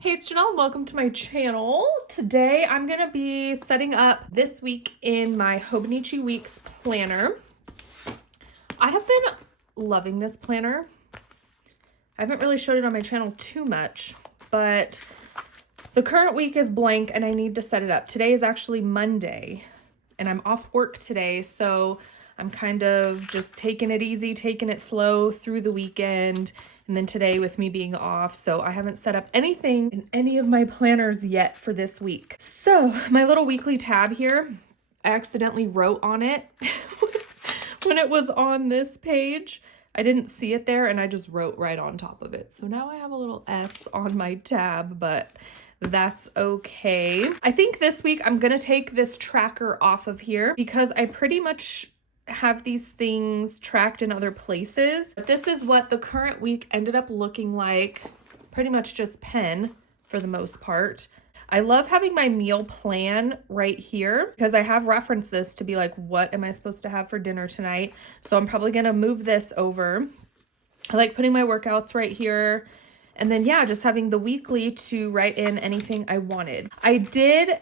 Hey, it's Janelle. Welcome to my channel. Today I'm going to be setting up this week in my Hobonichi Weeks planner. I have been loving this planner. I haven't really showed it on my channel too much, but the current week is blank and I need to set it up. Today is actually Monday and I'm off work today, so I'm kind of just taking it easy, taking it slow through the weekend. And then today with me being off, so I haven't set up anything in any of my planners yet for this week. So my little weekly tab here, I accidentally wrote on it when it was on this page. I didn't see it there and I just wrote right on top of it. So now I have a little S on my tab, but that's okay. I think this week I'm gonna take this tracker off of here because I pretty much have these things tracked in other places. But this is what the current week ended up looking like. Pretty much just pen for the most part. I love having my meal plan right here because I have referenced this to be like, what am I supposed to have for dinner tonight? So I'm probably gonna move this over. I like putting my workouts right here. And then yeah, just having the weekly to write in anything I wanted. I did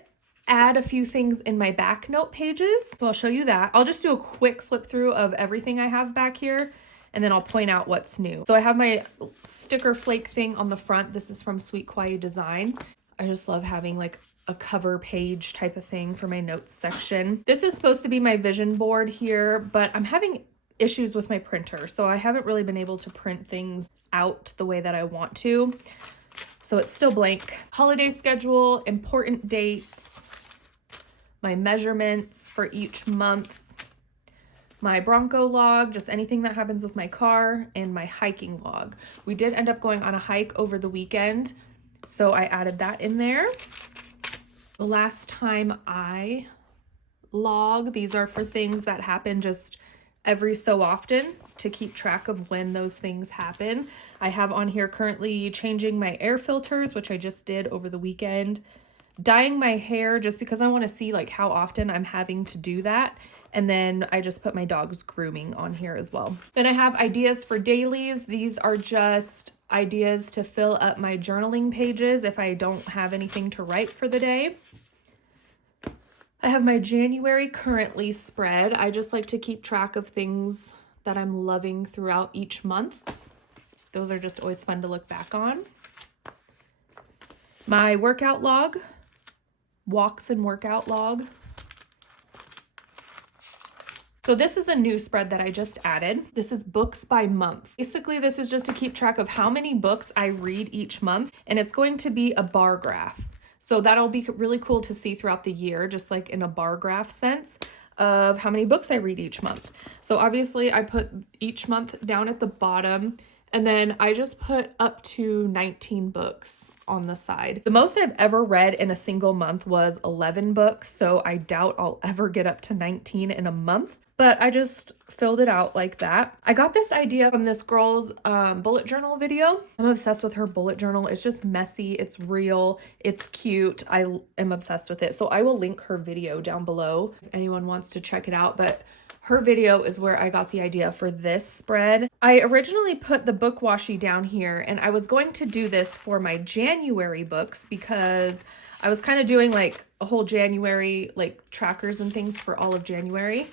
add a few things in my back note pages. So I'll show you that. I'll just do a quick flip through of everything I have back here and then I'll point out what's new. So I have my sticker flake thing on the front. This is from Sweet Quiet Design. I just love having like a cover page type of thing for my notes section. This is supposed to be my vision board here, but I'm having issues with my printer. So I haven't really been able to print things out the way that I want to. So it's still blank. Holiday schedule, important dates, my measurements for each month, my Bronco log, just anything that happens with my car, and my hiking log. We did end up going on a hike over the weekend, so I added that in there. The last time I log, these are for things that happen just every so often to keep track of when those things happen. I have on here currently changing my air filters, which I just did over the weekend. Dyeing my hair just because I want to see like how often I'm having to do that. And then I just put my dog's grooming on here as well. Then I have ideas for dailies. These are just ideas to fill up my journaling pages if I don't have anything to write for the day. I have my January currently spread. I just like to keep track of things that I'm loving throughout each month. Those are just always fun to look back on. My workout log. Walks and workout log. So this is a new spread that I just added. This is books by month. Basically, this is just to keep track of how many books I read each month, and it's going to be a bar graph. So that'll be really cool to see throughout the year, just like in a bar graph sense of how many books I read each month. So obviously I put each month down at the bottom, and then I just put up to 19 books on the side. The most I've ever read in a single month was 11 books, so I doubt I'll ever get up to 19 in a month, but I just filled it out like that. I got this idea from this girl's bullet journal video. I'm obsessed with her bullet journal. It's just messy, it's real, it's cute. I am obsessed with it. So I will link her video down below if anyone wants to check it out, but her video is where I got the idea for this spread. I originally put the book washi down here and I was going to do this for my January books because I was kind of doing like a whole January like trackers and things for all of January.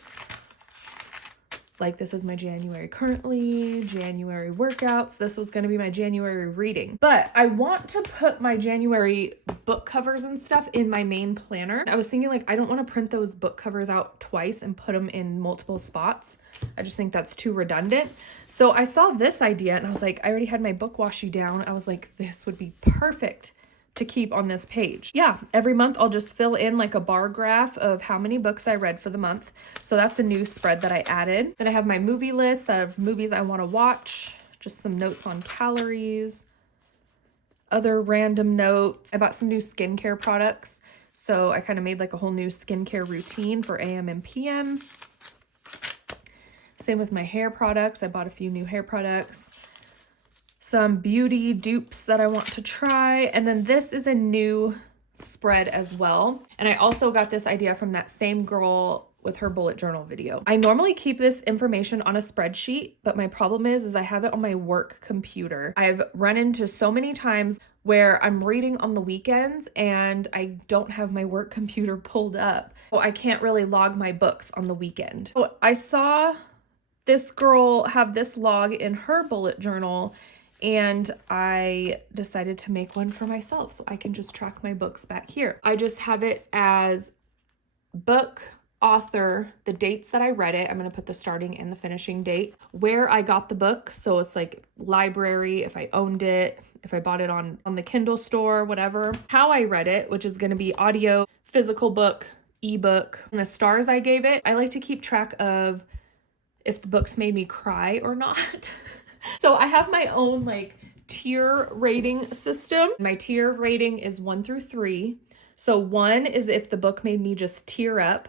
Like this is my January currently, January workouts. This was going to be my January reading. But I want to put my January book covers and stuff in my main planner. I was thinking like I don't want to print those book covers out twice and put them in multiple spots. I just think that's too redundant. So I saw this idea and I was like, I already had my book washi down. I was like, this would be perfect to keep on this page. Yeah, every month I'll just fill in like a bar graph of how many books I read for the month. So that's a new spread that I added. Then I have my movie list of movies I want to watch, just some notes on calories, other random notes. I bought some new skincare products. So I kind of made like a whole new skincare routine for AM and PM. Same with my hair products. I bought a few new hair products. Some beauty dupes that I want to try. And then this is a new spread as well. And I also got this idea from that same girl with her bullet journal video. I normally keep this information on a spreadsheet, but my problem is I have it on my work computer. I've run into so many times where I'm reading on the weekends and I don't have my work computer pulled up. So I can't really log my books on the weekend. So I saw this girl have this log in her bullet journal, and I decided to make one for myself so I can just track my books back here. I just have it as book, author, the dates that I read it. I'm going to put the starting and the finishing date, where I got the book. So it's like library, if I owned it, if I bought it on the Kindle store, whatever. How I read it, which is going to be audio, physical book, ebook, and the stars I gave it. I like to keep track of if the books made me cry or not. So I have my own like tier rating system. My tier rating is 1 through 3. So 1 is if the book made me just tear up.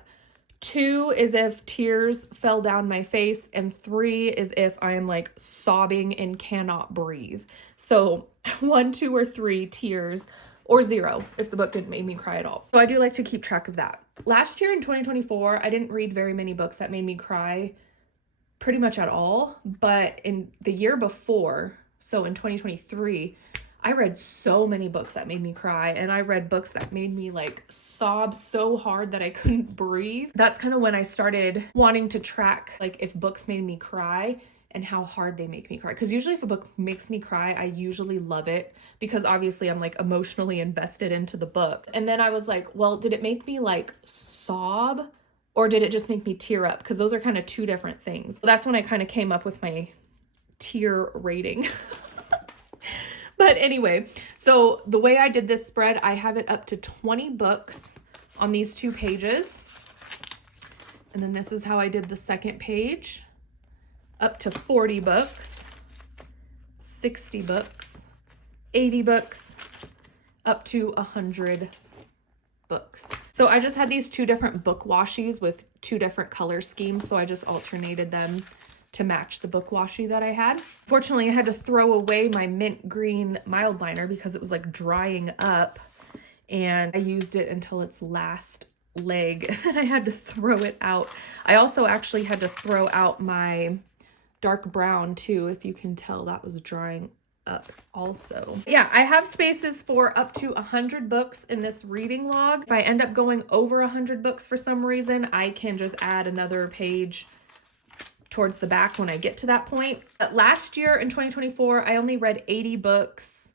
2 is if tears fell down my face. And 3 is if I am like sobbing and cannot breathe. So 1, 2, or 3 tears, or 0 if the book didn't make me cry at all. So I do like to keep track of that. Last year in 2024, I didn't read very many books that made me cry pretty much at all. But in the year before, so in 2023, I read so many books that made me cry, and I read books that made me like sob so hard that I couldn't breathe. That's kind of when I started wanting to track like if books made me cry and how hard they make me cry. Because usually if a book makes me cry, I usually love it because obviously I'm like emotionally invested into the book. And then I was like, well, did it make me like sob or did it just make me tear up? Because those are kind of two different things. That's when I kind of came up with my tier rating. But anyway, so the way I did this spread, I have it up to 20 books on these 2 pages. And then this is how I did the second page. Up to 40 books, 60 books, 80 books, up to 100 books. So I just had these 2 different book washies with 2 different color schemes. So I just alternated them to match the book washi that I had. Fortunately, I had to throw away my mint green mild liner because it was like drying up, and I used it until its last leg and I had to throw it out. I also actually had to throw out my dark brown too. If you can tell, that was drying up also. Yeah, I have spaces for up to 100 books in this reading log. If I end up going over 100 books for some reason, I can just add another page towards the back when I get to that point. But last year in 2024, I only read 80 books.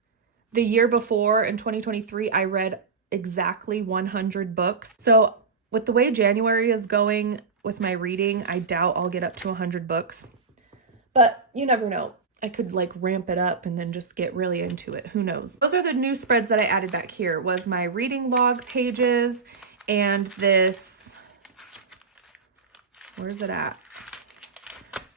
The year before in 2023, I read exactly 100 books. So with the way January is going with my reading, I doubt I'll get up to 100 books. But you never know. I could like ramp it up and then just get really into it. Who knows? Those are the new spreads that I added back here. Was my reading log pages and this, where's it at?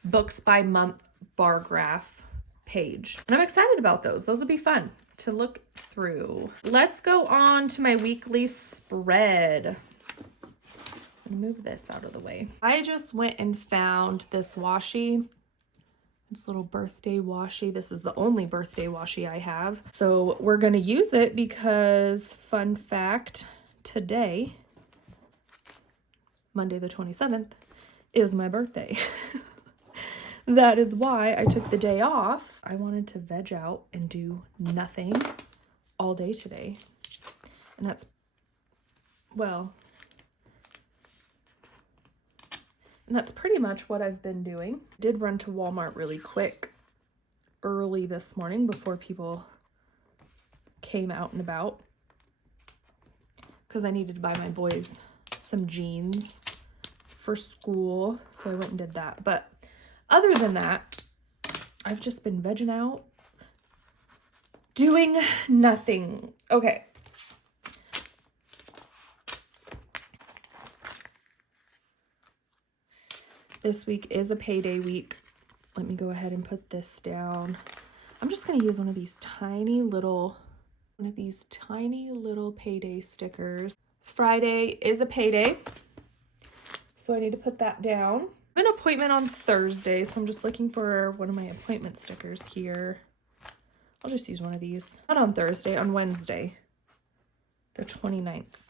Books by month bar graph page. And I'm excited about those. Those will be fun to look through. Let's go on to my weekly spread. Move this out of the way. I just went and found this washi. This little birthday washi. This is the only birthday washi I have. So we're going to use it because, fun fact, today, Monday the 27th, is my birthday. That is why I took the day off. I wanted to veg out and do nothing all day today. And that's, well, and that's pretty much what I've been doing. Did run to Walmart really quick early this morning before people came out and about because I needed to buy my boys some jeans for school. So I went and did that. But other than that, I've just been vegging out, doing nothing. Okay. This week is a payday week. Let me go ahead and put this down. I'm just going to use one of these tiny little payday stickers. Friday is a payday, so I need to put that down. I have an appointment on Thursday, so I'm just looking for one of my appointment stickers here. I'll just use one of these. Not on Thursday, on Wednesday, the 29th.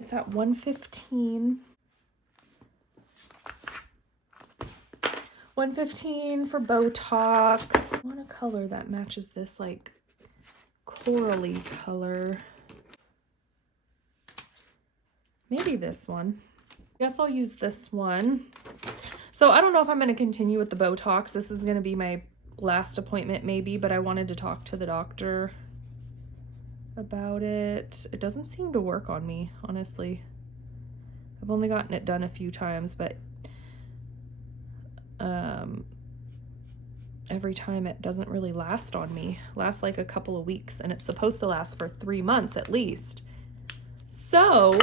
It's at 1:15. 1:15 for Botox. I want a color that matches this like corally color. Maybe this one. Guess I'll use this one. So I don't know if I'm going to continue with the Botox. This is going to be my last appointment maybe, but I wanted to talk to the doctor about it. It doesn't seem to work on me, honestly. I've only gotten it done a few times, but every time it doesn't really last on me. Lasts like a couple of weeks, and it's supposed to last for 3 months at least. So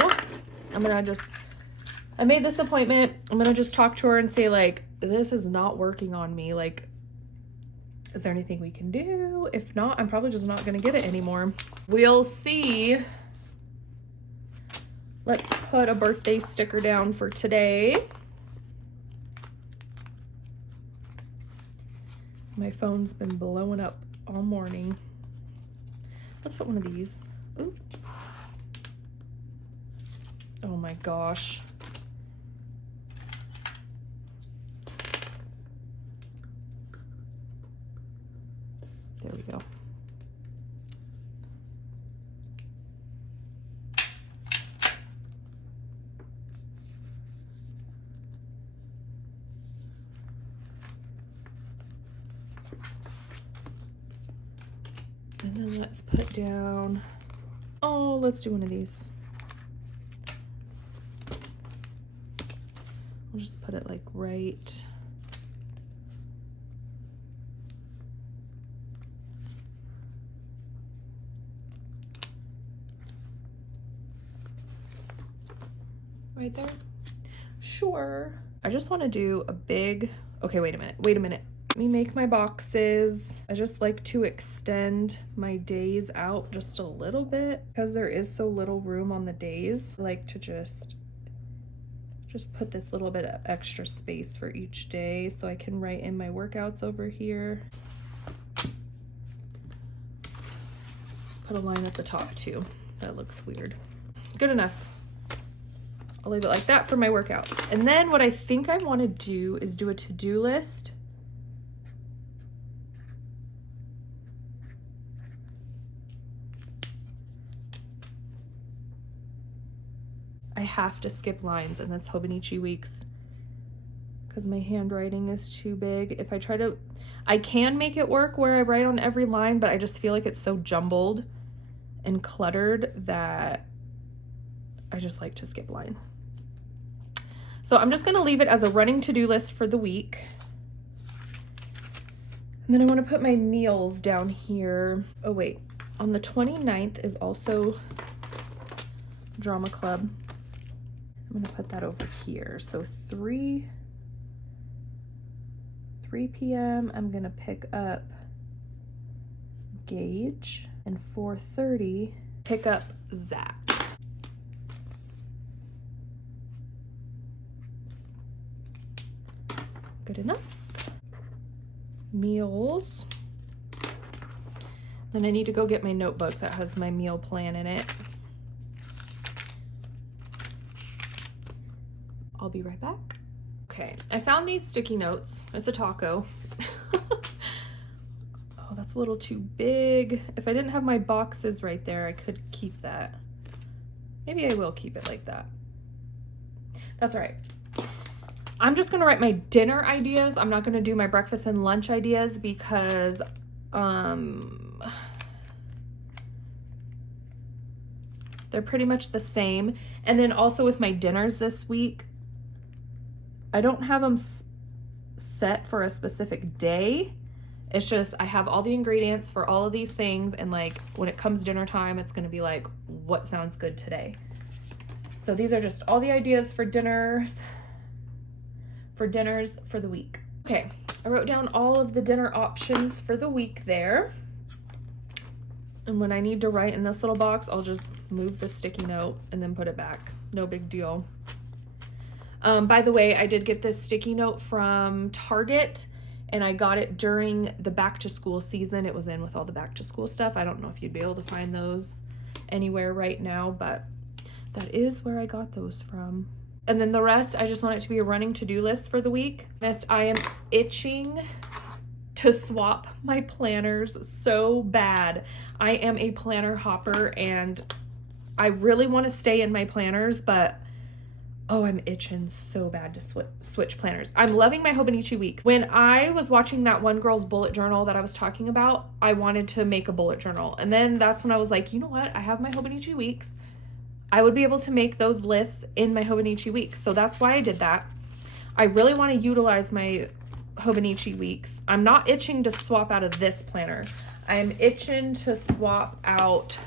I made this appointment. I'm gonna just talk to her and say, like, this is not working on me. Like, is there anything we can do? If not, I'm probably just not gonna get it anymore. We'll see. Let's put a birthday sticker down for today. My phone's been blowing up all morning. Let's put one of these. Ooh. Oh my gosh. There we go. And then let's put down, oh, let's do one of these. I'll just put it like right. Right there? Sure. I just want to do a big, okay, wait a minute. Let me make my boxes. I just like to extend my days out just a little bit because there is so little room on the days. I like to just put this little bit of extra space for each day so I can write in my workouts over here. Let's put a line at the top too. That looks weird. Good enough. I'll leave it like that for my workouts. And then what I think I want to do is do a to-do list. I have to skip lines in this Hobonichi weeks because my handwriting is too big. If I try to, I can make it work where I write on every line, but I just feel like it's so jumbled and cluttered that I just like to skip lines. So I'm just going to leave it as a running to-do list for the week. And then I want to put my meals down here. Oh wait, on the 29th is also drama club. I'm going to put that over here. So 3 p.m. I'm going to pick up Gage, and 4:30 pick up Zach. Good enough. Meals. Then I need to go get my notebook that has my meal plan in it. I'll be right back. Okay, I found these sticky notes. It's a taco. Oh, that's a little too big. If I didn't have my boxes right there, I could keep that. Maybe I will keep it like that. That's all right. I'm just gonna write my dinner ideas. I'm not gonna do my breakfast and lunch ideas because they're pretty much the same. And then also with my dinners this week, I don't have them set for a specific day. It's just I have all the ingredients for all of these things, and like when it comes dinner time, it's gonna be like, what sounds good today? So these are just all the ideas for dinners for the week. Okay, I wrote down all of the dinner options for the week there. And when I need to write in this little box, I'll just move the sticky note and then put it back. No big deal. By the way, I did get this sticky note from Target, and I got it during the back to school season. It was in with all the back to school stuff. I don't know if you'd be able to find those anywhere right now, but that is where I got those from. And then the rest, I just want it to be a running to-do list for the week. Next, I am itching to swap my planners so bad. I am a planner hopper and I really want to stay in my planners, but oh, I'm itching so bad to switch planners. I'm loving my Hobonichi weeks. When I was watching that one girl's bullet journal that I was talking about, I wanted to make a bullet journal. And then that's when I was like, you know what? I have my Hobonichi weeks. I would be able to make those lists in my Hobonichi weeks. So that's why I did that. I really want to utilize my Hobonichi weeks. I'm not itching to swap out of this planner. I'm itching to swap out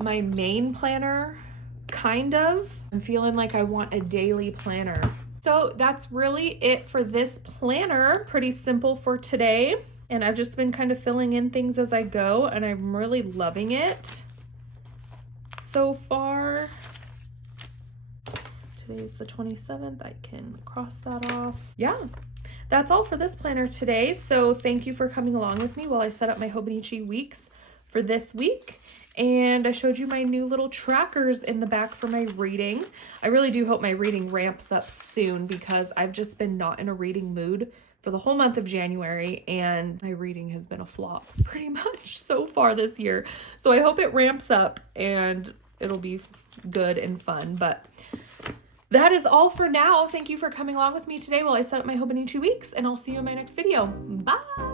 my main planner. Kind of. I'm feeling like I want a daily planner. So that's really it for this planner. Pretty simple for today. And I've just been kind of filling in things as I go, and I'm really loving it so far. Today's the 27th. I can cross that off. Yeah, that's all for this planner today. So thank you for coming along with me while I set up my Hobonichi weeks for this week. And I showed you my new little trackers in the back for my reading. I really do hope my reading ramps up soon because I've just been not in a reading mood for the whole month of January, and my reading has been a flop pretty much so far this year. So I hope it ramps up and it'll be good and fun. But that is all for now. Thank you for coming along with me today while I set up my Hobonichi weeks, and I'll see you in my next video. Bye!